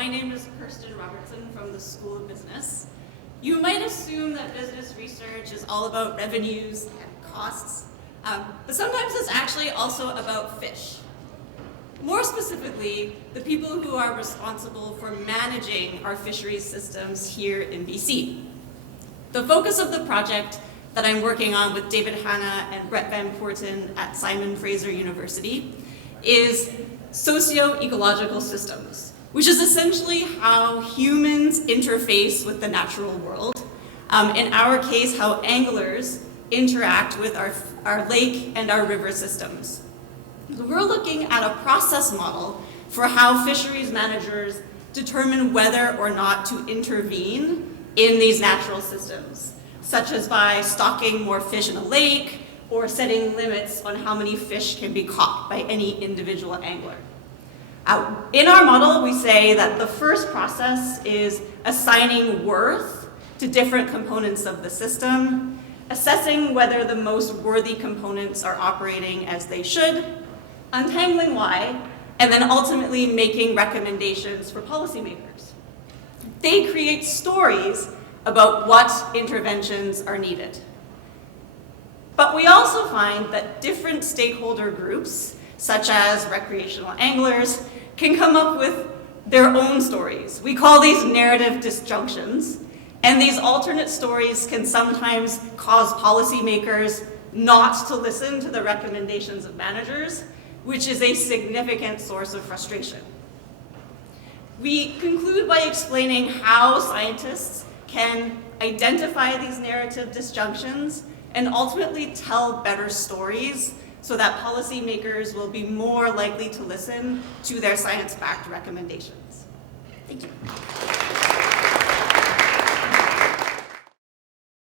my name is Kirsten Robertson from the School of Business. You might assume that business research is all about revenues and costs, but sometimes it's actually also about fish. More specifically, the people who are responsible for managing our fisheries systems here in BC. The focus of the project that I'm working on with David Hanna and Brett Van Poorten at Simon Fraser University is socio-ecological systems, which is essentially how humans interface with the natural world. In our case, how anglers interact with our lake and our river systems. We're looking at a process model for how fisheries managers determine whether or not to intervene in these natural systems, such as by stocking more fish in a lake or setting limits on how many fish can be caught by any individual angler. In our model, we say that the first process is assigning worth to different components of the system, assessing whether the most worthy components are operating as they should, untangling why, and then ultimately making recommendations for policymakers. They create stories about what interventions are needed. But we also find that different stakeholder groups, such as recreational anglers, can come up with their own stories. We call these narrative disjunctions, and these alternate stories can sometimes cause policymakers not to listen to the recommendations of managers, which is a significant source of frustration. We conclude by explaining how scientists can identify these narrative disjunctions and ultimately tell better stories so that policymakers will be more likely to listen to their science-backed recommendations. Thank you.